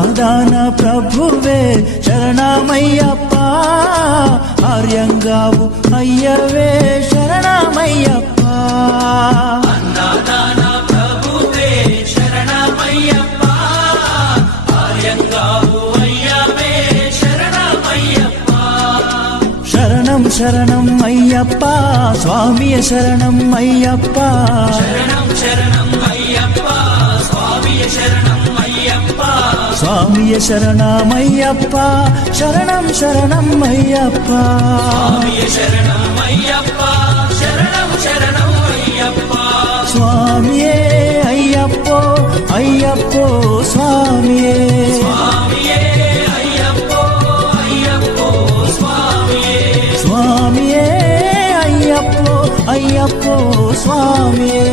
అన్నదాన ప్రభువే శరణమయ్యప్ప, ఆర్యంగావు అయ్యవే శరణమయ్యప్ప. అన్నదాన ప్రభువే శరణమయ్యప్ప, ఆర్యంగావు అయ్యవే శరణమయ్యప్ప. శరణం శరణం అయ్యప్ప స్వామియ శరణం అయ్యప్ప, శరణం శరణం అయ్యప్ప స్వామియ శరణం అయ్యప్ప. స్వామియ శరణమయ్యప్ప, శరణం శరణం అయ్యప్ప. స్వామియ శరణం అయ్యప్ప, శరణం శరణం అయ్యప్ప. స్వామియే అయ్యప్పో అయ్యప్పో స్వామియే, స్వామియే అయ్యప్పో అయ్యప్పో స్వామియే. స్వామియే అయ్యప్పో అయ్యప్పో స్వామియే.